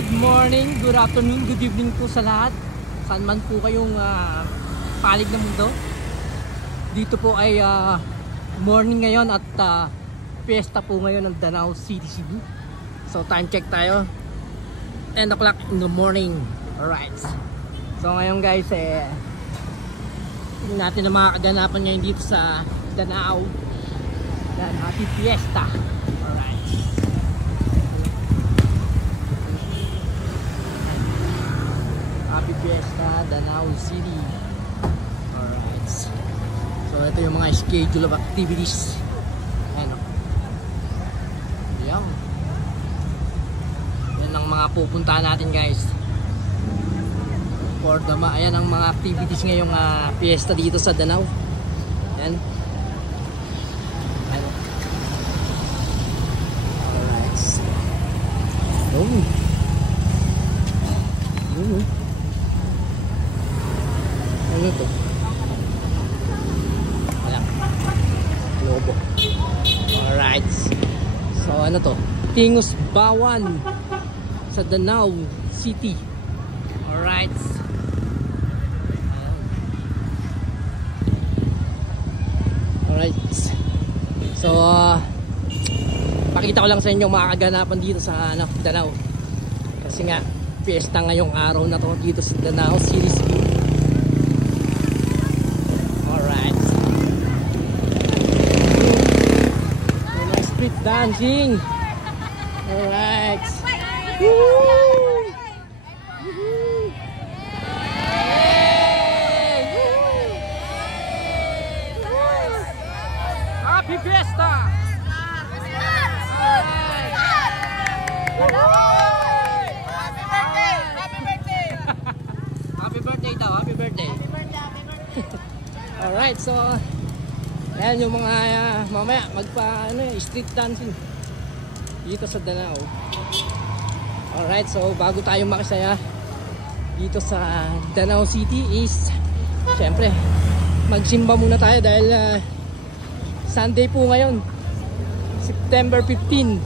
Good morning, good afternoon, good evening po sa lahat. Saan man po kayong palig ng mundo. Dito po ay morning ngayon at fiesta po ngayon ng Danao City, Cebu. So time check tayo, 10 o'clock in the morning. Alright. So ngayon guys, tingnan natin ang mga kaganapan ngayon dito sa Danao. Yan, happy fiesta. Alright. Happy Fiesta, Danao City. Alright. So ito yung mga schedule of activities. Ayan o. Yan. Yan ang mga pupuntahan natin guys. For the ayan ang mga activities ngayong fiesta dito sa Danao. Yan. Ayan o. Alright. Oh. Ano to? Ayan. Lobo. Alright. So ano to? Tingus Bawan sa Danao City. Alright. Alright. So pakita ko lang sa inyo mga kaganapan dito sa Danao. Kasi nga fiesta ngayong araw na to dito sa Danao City. Street dancing. Alright. Happy Fiesta. Happy birthday daw. Happy birthday. Alright, so ayan yung mga mamaya street dancing dito sa Danao. Alright, so bago tayo makisaya dito sa Danao City is syempre magsimba muna tayo dahil Sunday po ngayon, September 15.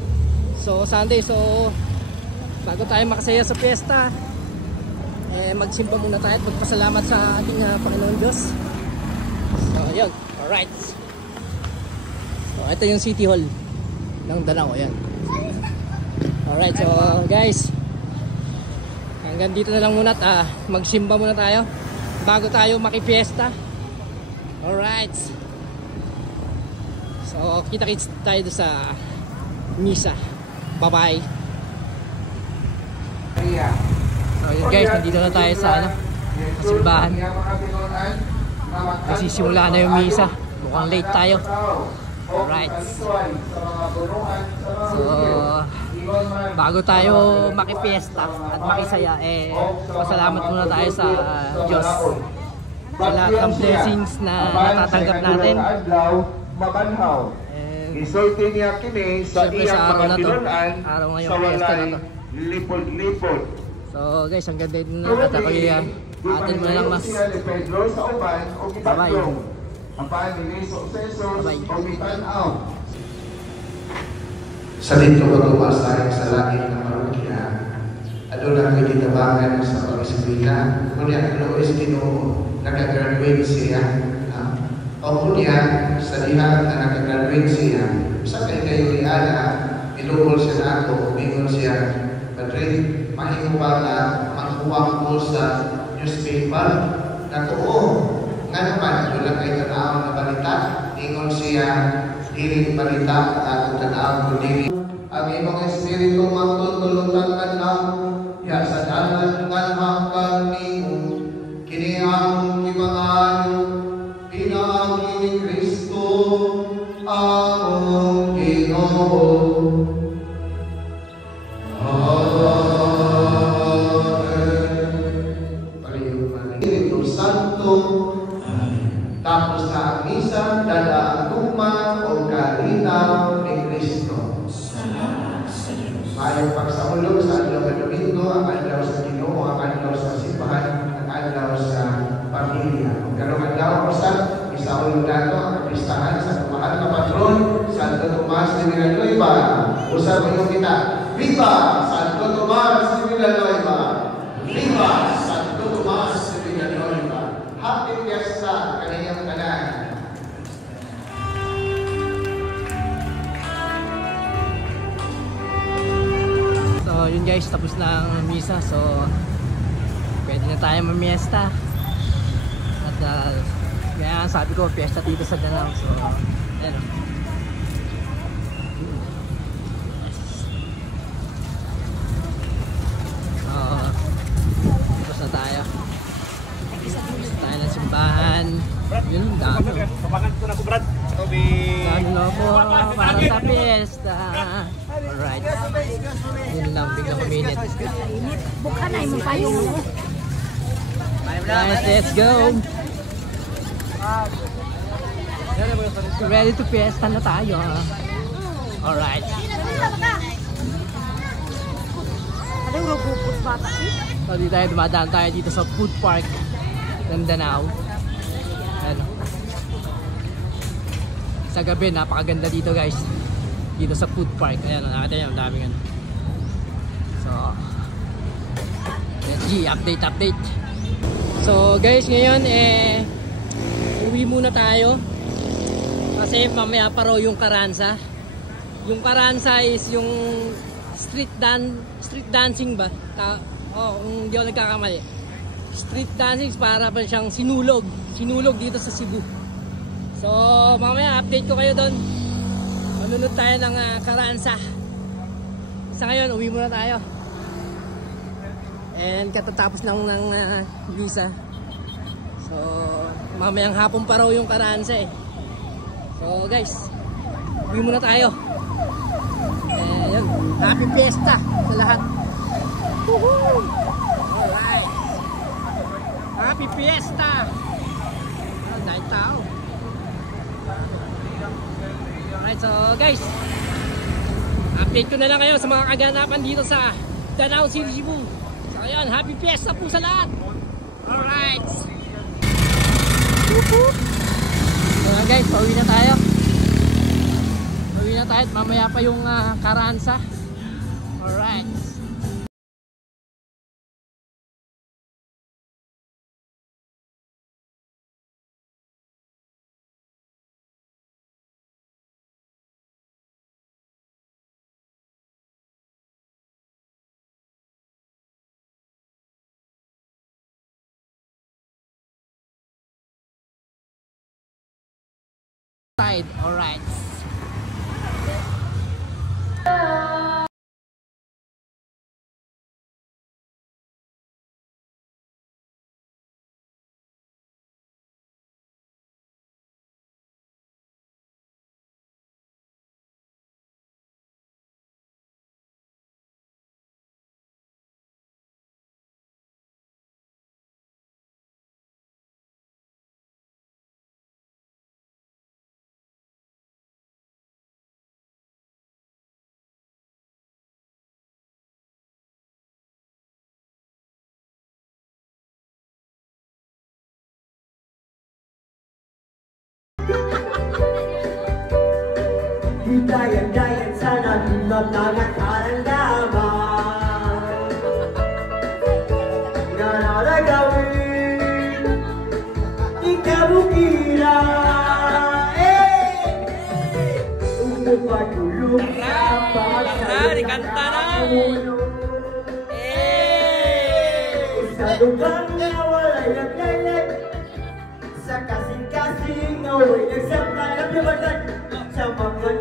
So Sunday, so bago tayo makisaya sa fiesta, magsimba muna tayo at magpasalamat sa ating Panginoon Diyos. So yun, alright. So, ito yung City Hall ng Danao. Ayan. Alright, so guys, hanggang dito na lang muna at magsimba muna tayo bago tayo makifiesta. Alright. So kita-kits tayo sa misa. Bye bye. So yun guys, nandito na tayo sa simbahan. Nagsisimula na yung misa. Mukhang late tayo. Alright. So bago tayo makifiesta at makisaya, pasalamat muna tayo sa Diyos sa lahat ng blessings na natatanggap natin. Isulti niya kini sa iyang mga tinunan sa walay lipod-lipod. So guys, ang ganda din na at ako'y atin mo na lang mas. Bye-bye. Sa dito maglumasay sa langit ng parokya, ano lang ititabangan sa pag-isipila, kunya ano is nakagraduate siya, o kunya sa dihan na nakagraduate siya, sa kayo ni Ana, ilubol siya na ako, umingon siya, Madrid, mahingo ba na magkuwang mo sa newspaper, na nga naman, wala kayo tanawang na balita, ingon siya, hiling balita, at tanawang kundi. Ang imong espiritu magtutulutan ka na, ya sa dalan ng hanggang niyo, kini ang kimangayo, pinagi ni Kristo, ang Ginoo. Tapos sa misa, dala ang tugma o kalinaw ni Kristo. Mayong pagsahulog sa adlaw ng Domingo, ang adlaw sa Ginoo, ang adlaw sa simbahan, ang adlaw sa pamilya. Ang karong adlaw sa isahulog nato ang pistahan sa mahal na patron, Santo Tomas de Villanueva. Usap mo yung kita. Viva Santo Tomas de Villanueva! Viva Santo Tomas de Villanueva! Happy Fiesta kaniyang tanan! So yun guys, tapos na ang misa. So pwede na tayo mamiesta. At kaya sabi ko, fiesta dito sa Danao. So ayan. Tapos na tayo. Tapos tayo ng simbahan. Yun, dami. Dami na po para sa fiesta. Alright. Yun lang, biglang kuminit. Bukan na mo pa yung Guys, let's go! Ready to fiesta na tayo. Alright. ano yung robot bata eh? So dito tayo, dumadaan tayo dito sa food park ng Danao. Ano? Sa gabi, napakaganda dito guys. Dito sa food park. Ayan, nakita nyo, ang daming ano. So, let's G, update. So guys, ngayon uwi muna tayo. Kasi mamaya pa raw yung Karanza. Yung Karanza is yung street dancing ba? Kung hindi ako nagkakamali. Street dancing para pa siyang sinulog dito sa Cebu. So mamaya update ko kayo doon. Manunod tayo ng Karanza. Sa ngayon, uwi muna tayo. And katatapos lang ng visa. So mamayang hapon pa raw yung Karanza eh. So guys, uwi muna tayo. Yun, happy fiesta sa lahat. Woohoo! Alright. Happy fiesta! Dahil tao. Alright, so guys, update ko na lang kayo sa mga kaganapan dito sa Danao City, Cebu. So ayun, happy fiesta po sa lahat. Alright. Woohoo! So guys, pauwi na tayo. Pauwi na tayo at mamaya pa yung Karanza. Alright. Alright. Dayan-dayan sana tunod na nakaramdaman na naragawin ikabukira umupatulog sa pagkakataon sa lugar na walay naglalag sa kasing-kasing away nagsapay ang liwanag sa mga